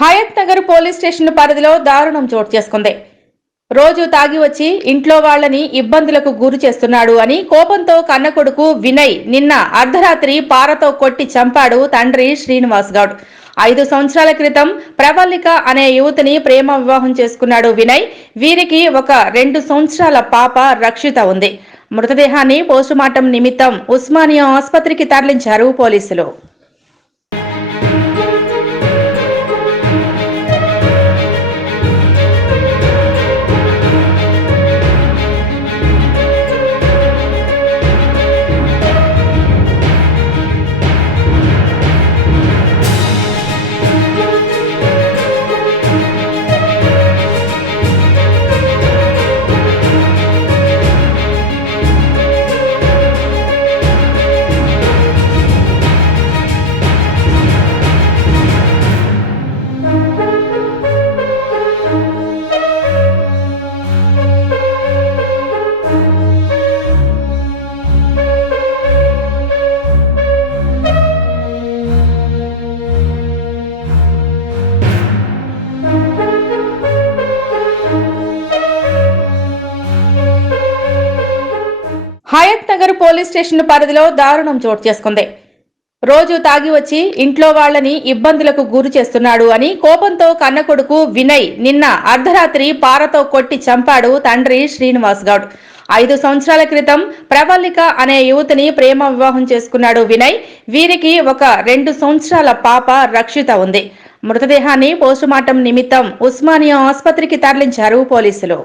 Hayath Nagar police station పరిధిలో దారుణం చోటు చేసుకుంది. రోజు తాగి వచ్చి ఇంట్లో వాళ్లని ఇబ్బందులకు గురి చేస్తున్నాడు అని కోపంతో కన్న కొడుకు వినయ్ నిన్న అర్ధరాత్రి పారతో కొట్టి చంపాడు తండ్రి శ్రీనివాస్ గౌడ్. 5 సంవత్సరాల క్రితం ప్రవల్లిక అనే యువతిని ప్రేమ వివాహం చేసుకున్నాడు వినయ్. వీరికి ఒక 2 సంవత్సరాల పాప రక్షిత ఉంది. మృతదేహాన్ని పోస్టుమార్టం నిమిత్తం ఉస్మానియా ఆసుపత్రికి తరలించారు పోలీసులు. హయత్ నగర్ పోలీస్ స్టేషన్ పరిధిలో దారుణం చోటు చేసుకుంది. రోజు తాగి వచ్చి ఇంట్లో వాళ్లని ఇబ్బందులకు గురి చేస్తున్నాడు అని కోపంతో కన్న కొడుకు వినయ్ నిన్న అర్ధరాత్రి పారతో కొట్టి చంపాడు తండ్రి శ్రీనివాస్ గౌడ్. 5 సంవత్సరాల క్రితం ప్రవల్లిక అనే యువతిని ప్రేమ వివాహం చేసుకున్నాడు వినయ్. వీరికి ఒక 2 సంవత్సరాల పాప రక్షిత ఉంది. మృతదేహాన్ని పోస్టుమార్టం నిమిత్తం ఉస్మానియా ఆసుపత్రికి తరలించారు పోలీసులు.